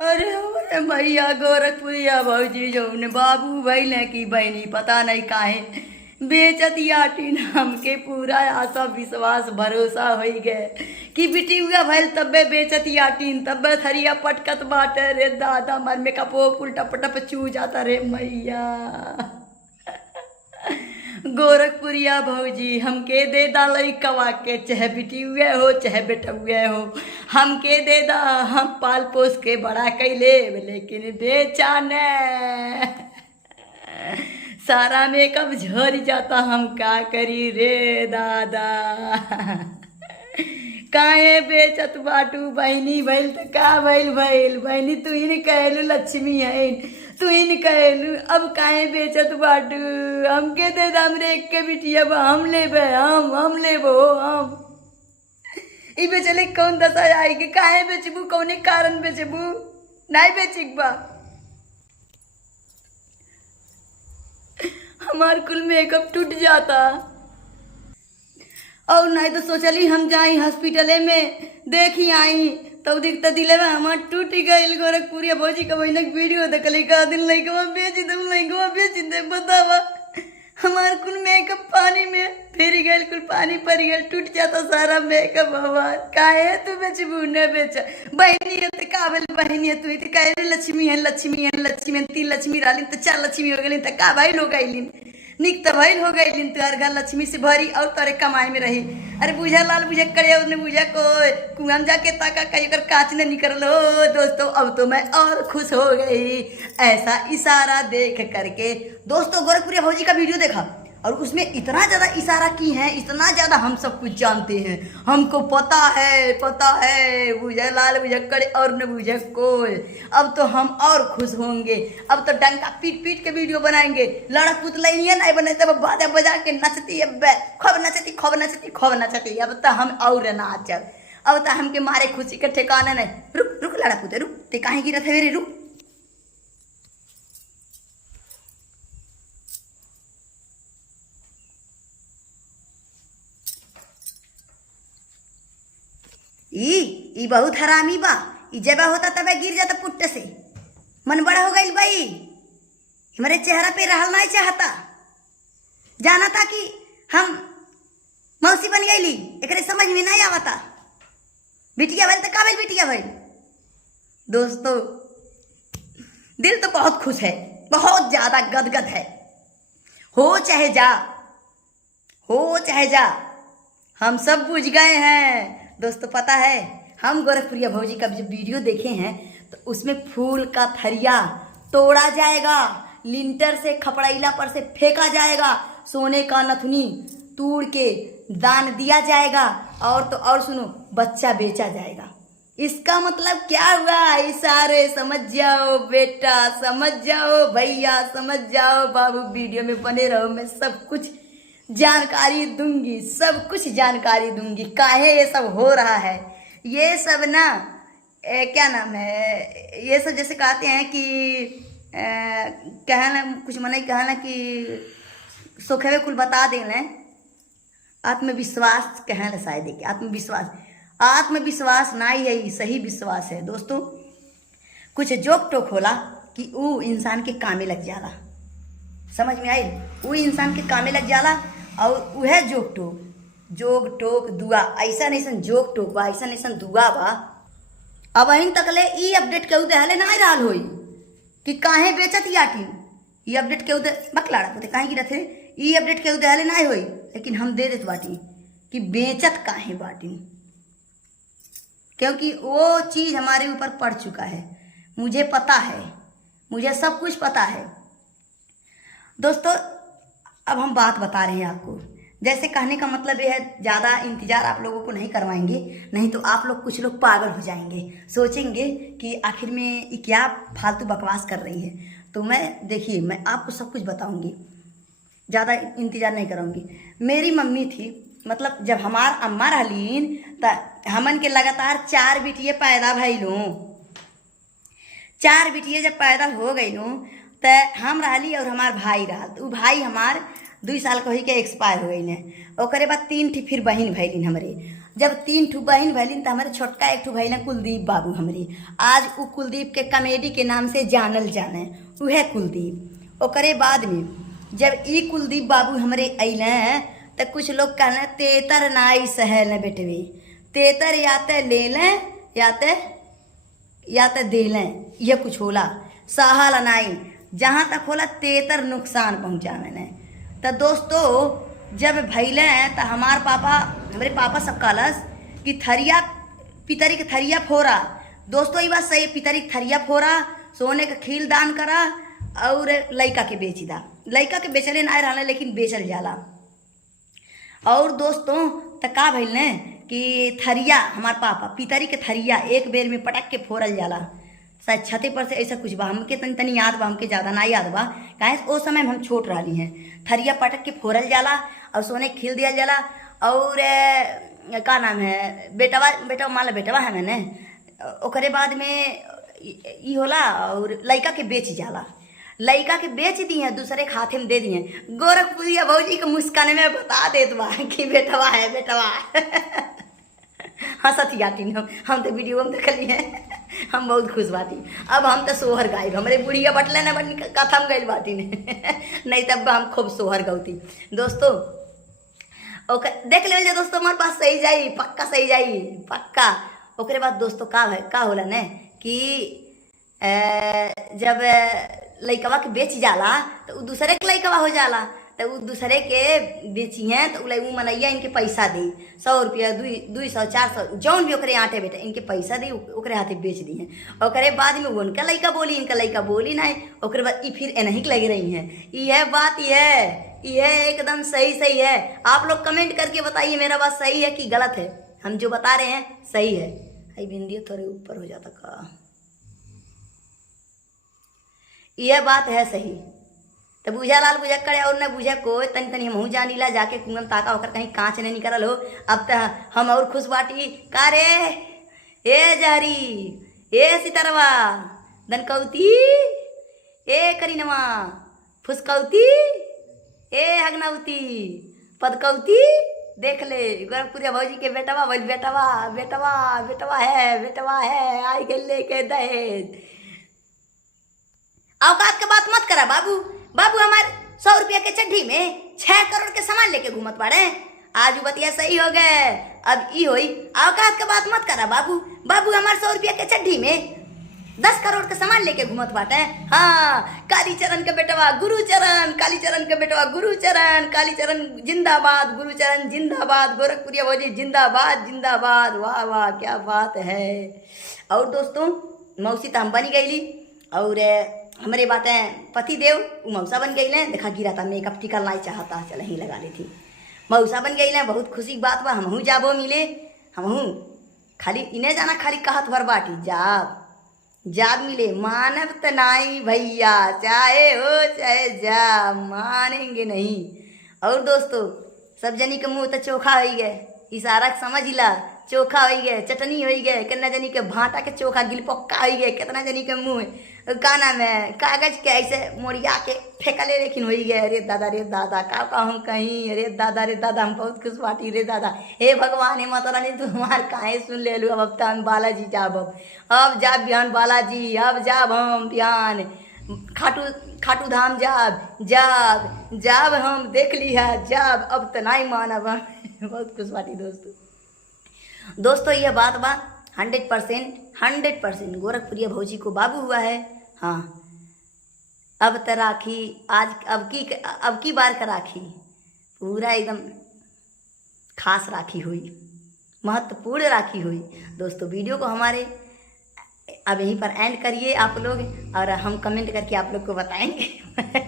अरे मैया गोरखपुरिया भौजी जौन बाबू भैले की बहनी पता नहीं काहे बेचत याटिन हमके पूरा आशा विश्वास भरोसा हो गए कि बिटिया भैल तब्बे बेचत याटिन तब्बे थरिया पटकत बाटे रे दादा मन में कपो उल्टा पटप चू जाता रे मैया। गोरखपुरिया भौजी हमके दे दा लइकवा के चाहे बिटिया हो चाहे बेटुआ हो हमके दे दा हम पाल पोस के बड़ा कैले लेकिन बेचा ने सारा मेकअप झड़ जाता हम का करी रे दादा। काहे बेचत बाटू बहनी भैल तो का भैल भैल बहनी तू ही कहलू लक्ष्मी है तू ही कहलू अब काहे बेचत बाटू हमके दे दाम रे के बिटिया हम लेबे हम लेबो हम ई बेचले कौन दशा आएगी काहे बेचबू कौने कारण बेचबू नहीं बेचिक बा हमार कुल मेकअप टूट जाता और नहीं तो सोचली हम जाई हॉस्पिटले में देखी आई तो दिखता दिले में हमार टूट गई। गोरखपुरिया भौजी का बहन वीडियो देखली का दिन लइकवा बेच दे बतावा हमार कुल मेकअप पानी में फिर गई कुल पानी पड़ गई टूट जाता सारा मेकअप हमार काहे तू बेचबू न बेचा बहनी है तो का बोल बहनी है तू तो कहे लक्ष्मी है तीन लक्ष्मी रहलिन तो चार लक्ष्मी हो गई तो का भाई लोग गईलिन निक तो भइल हो गई तुहार घर लक्ष्मी से भरी और तोरे कमाई में रही। अरे बुझा लाल बुझा करे उसने बुझा को कुआं जाके ताका कहीं कर कांच ने निकल लो दोस्तों अब तो मैं और खुश हो गई ऐसा इशारा देख करके। दोस्तों गोरखपुरिया भौजी का वीडियो देखा और उसमें इतना ज़्यादा इशारा की है इतना ज़्यादा हम सब कुछ जानते हैं हमको पता है बुझे लाल बुझे करे और न बुझे कोई। अब तो हम और खुश होंगे अब तो डंका पीट पीट के वीडियो बनाएंगे लड़क पुतलिया नहीं बने तब बाजा बजा के नचती है खूब नचती अब तो हम और नाच अब तो हमके मारे खुशी के ठिकाने नहीं। रुक रुक लड़क पुते रुक ते काहे गिरत है रे रुक ई बहुत हरामी बा ई जब होता तब गिर जाता पुट्टे से मन बड़ा हो गई भाई हमारे चेहरा पे रहल नहीं चाहता जाना था कि हम मौसी बन गई एक समझ में नहीं आवता बिटिया भैल तो का भैल बिटिया भैल। दोस्तों दिल तो बहुत खुश है बहुत ज्यादा गदगद है हो चाहे जा हम सब बुझ गए हैं। दोस्तों पता है हम गोरखपुरिया भौजी का जब वीडियो देखे हैं तो उसमें फूल का थरिया तोड़ा जाएगा लिंटर से खपड़ैला पर से फेंका जाएगा सोने का नथुनी तोड़ के दान दिया जाएगा और तो और सुनो बच्चा बेचा जाएगा। इसका मतलब क्या हुआ इशारे समझ जाओ बेटा समझ जाओ भैया समझ जाओ बाबू वीडियो में बने रहो मैं सब कुछ जानकारी दूंगी सब कुछ जानकारी दूंगी काहे ये सब हो रहा है। ये सब ना क्या नाम है ये सब जैसे कहते हैं कि कहना कुछ मना कहना कि सुखेवे कुल बता देना आत्मविश्वास कहना शायद कि आत्मविश्वास नहीं है ये सही विश्वास है। दोस्तों कुछ जोक टोक होला कि वो इंसान के कामे लग जाला समझ में आई वो इंसान के कामे लग जाला और वह जोक टोक दुआ ऐसा नहीं जोक टोक बा ऐसा दुआ बा। अब अहिन तक ले ई अपडेट के उदे नहीं रहल होई कि काहे बेचत याटिन ई अपडेट के उदे बकलाड़ा होते काहे गिरत है ई अपडेट के उदे नहीं होई लेकिन हम दे देत बाटी कि बेचत काहे बाटिन क्योंकि वो चीज़ हमारे ऊपर पड़ चुका है मुझे पता है मुझे सब कुछ पता है। दोस्तों अब हम बात बता रहे हैं आपको जैसे कहने का मतलब ये है ज़्यादा इंतज़ार आप लोगों को नहीं करवाएंगे नहीं तो आप लोग कुछ लोग पागल हो जाएंगे सोचेंगे कि आखिर में ये क्या फालतू बकवास कर रही है। तो मैं देखिए मैं आपको सब कुछ बताऊंगी ज़्यादा इंतज़ार नहीं कराऊंगी। मेरी मम्मी थी मतलब जब हमार अम्मा रहलीन तो हमन के लगातार 4 बिटिया पैदा भइलूँ 4 बिटिया जब पैदा हो गईलूँ तो हम रहली और हमार भाई रहा तो भाई हमार 2 साल के होई के एक्सपायर हो गई ओकरे बाद 3 फिर बहन भैलिन हमरे जब 3 ठू बहन भैलिन तो हमारे छोटका एक ठू भैल कुलदीप बाबू हमरे। आज वो कुलदीप के कॉमेडी के नाम से जानल जाने वह कुलदीप। ओकरे बाद में जब ई कुलदीप बाबू हमरे अइलें तो कुछ लोग कहले तेतर नाई सहल न बेटवे, तेतर या तो ले लें या तो दे लें, ये कुछ होला सहल नाई। जहाँ तक होला तेतर नुकसान पहुँचावे ने। तो दोस्तों जब भैले तो हमारे पापा सब कहलस कि थरिया पितरी के थरिया फोरा। दोस्तों ये बात सही है, पितरी के थरिया फोरा, सोने का खील दान करा और लइका के बेच दा। लइका के बेचले ना रहना लेकिन बेचल जाला। और दोस्तों तो का भइल ने कि थरिया हमार पापा पितरी के थरिया एक बेर में पटक के फोड़ल जाला। शायद छते पर से ऐसा कुछ बा, हमके तनी याद बा, हमके ज़्यादा ना याद बा काहे उस समय में हम छोट रही हैं। थरिया पटक के फोड़ल जाला और सोने खिल दिया जाला। और का नाम है बेटवा मान ला बेटवा है मैंने। ओकरे बाद में ई होला और लइका के बेच जाला। लइका के बेच दी हैं, दूसरे के हाथे में दे दी हैं। गोरखपुरिया भौजी के मुस्कान में बता देत बा कि बेटवा है बेटवा। हंसत जाती हम तो वीडियो में देख लिए, हम बहुत खुश बाटी। अब हम तो सोहर गायब, हमारे बुढ़िया बटले ने बनी कथा में गई बाटी ने नहीं तब हम खूब सोहर गौती। दोस्तों ओके देख ले दोस्तों, हमारे पास सही जाई, पक्का सही जाई पक्का। ओकरे बाद दोस्तों का होला ने कि जब लइकवा के बेच जाला तो दूसरे के लइकवा हो जाला। तो वो दूसरे के बेची हैं तो वो मनैया इनके पैसा दी, 100 रुपया 200 400 जौन भी ओकरे आटे बेटे इनके पैसा दी, ओकरे हाथे बेच दी हैं। ओकरे बाद में उनका लइका बोली, इनका लइका बोली नहीं। ओकरे बाद ये फिर एनही लग रही हैं। यह बात यह एकदम सही है। आप लोग कमेंट करके बताइए मेरा बात सही है कि गलत है। हम जो बता रहे हैं सही है। आई भिंडी थोड़े ऊपर हो जाता का, यह बात है सही। तो बुझा लाल बुझा करे और न बुझा कोई तनी हमहू जानीला जाके कुंगम ताका होकर कहीं कांच नहीं निकल हो। अब तो हम और खुश बाटी का रे ए जहरी ए सितरवा दनकौती ए करीनवा फुसकौती ए हगनौती पदकौती। देख ले गोरखपुरिया भौजी के बेटवा बोल बेटवा है आई के लेके दहेज। औकात के बात मत करा बाबू हमारे 100 रुपया के चड्ढी में 6 करोड़ के सामान लेके घूमत पड़े। आज बतिया सही हो गए, अब ई होई। औकात के बात मत करा बाबू हमारे 100 रुपया के चड्ढी में 10 करोड़ के सामान लेके घूमत बाटे। हाँ कालीचरण के बेटवा गुरुचरण, कालीचरण के बेटवा गुरुचरण, कालीचरण जिंदाबाद, गुरुचरण जिंदाबाद, गोरखपुरिया भौजी जिंदाबाद। वाह क्या बात है। और दोस्तों मौसी तो हम बनी गईली और हमारे बातें पति देव मौसा बन गई लें। देखा गिरा था मेकअप टिकल नहीं चाहता, चल ही लगा ली थी। मौसा बन गई लें, बहुत खुशी की बात बा। हमहूँ जाबो मिले, हमहूँ खाली इन्हें जाना खाली कहत भर बाटी जाब मिले। मानव तो नहीं भैया, चाहे हो चाहे जा, मानेंगे नहीं। और दोस्तों सब जनी के मुँह तो चोखा हो गए, इशारा समझ ला चोखा हो गए, चटनी हो गए, कितना जनी के भाटा के चोखा गिलपक्का हो गए, कितना जनी के मुँह का नाम है कागज के ऐसे मोड़िया के फेंकले लेकिन हो गए। अरे दादा का हम कहीं, अरे दादा हम बहुत खुश बाटी। रे दादा हे भगवान हे माता रानी तुम्हार काहे सुन ले लू। अब तो हम बालाजी जाब, अब जाब बिहान बालाजी, अब जाब हम बिहान खाटू धाम जाब हम देख लिया जाब, अब तो नहीं मानब हम। बहुत खुश बाटी दोस्तों यह बात बा 100% गोरखपुरिया भौजी को बाबू हुआ है। हाँ अब तो राखी आज अब की बार का राखी पूरा एकदम खास राखी हुई, महत्वपूर्ण राखी हुई। दोस्तों वीडियो को हमारे अब यहीं पर एंड करिए आप लोग और हम कमेंट करके आप लोग को बताएंगे।